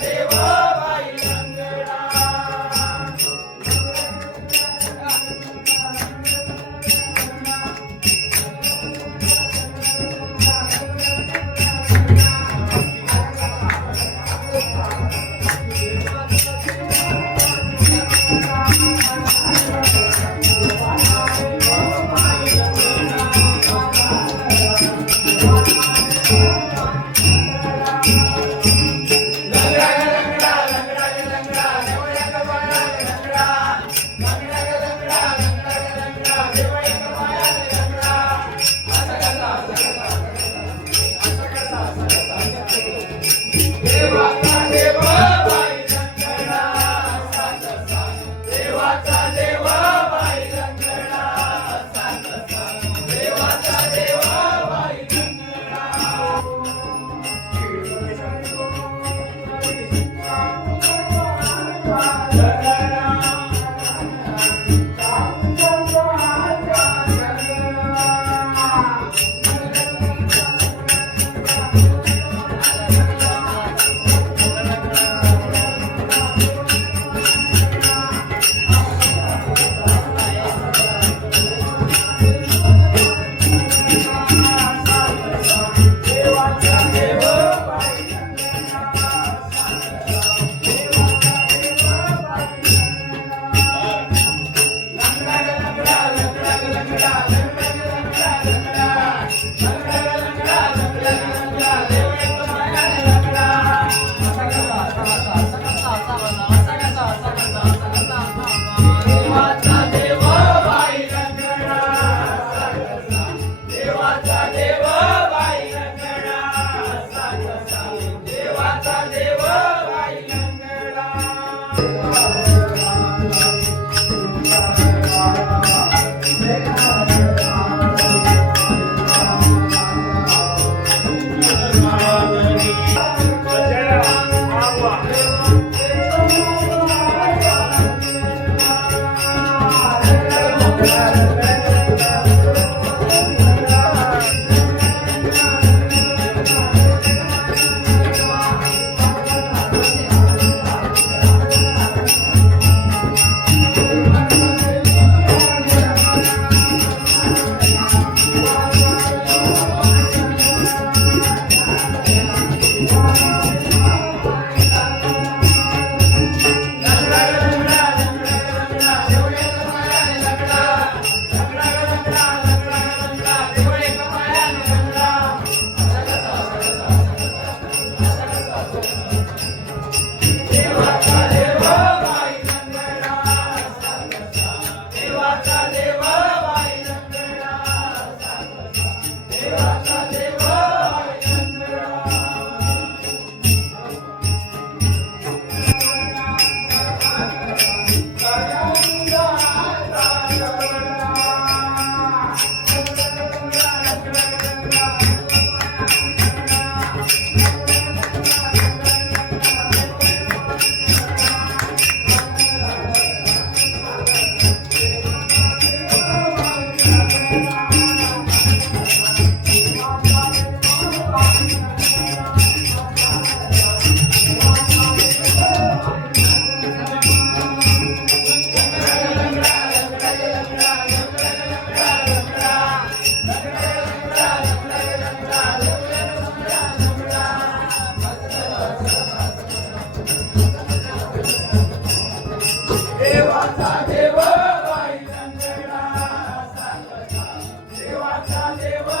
Deva Bye. yeah. Ya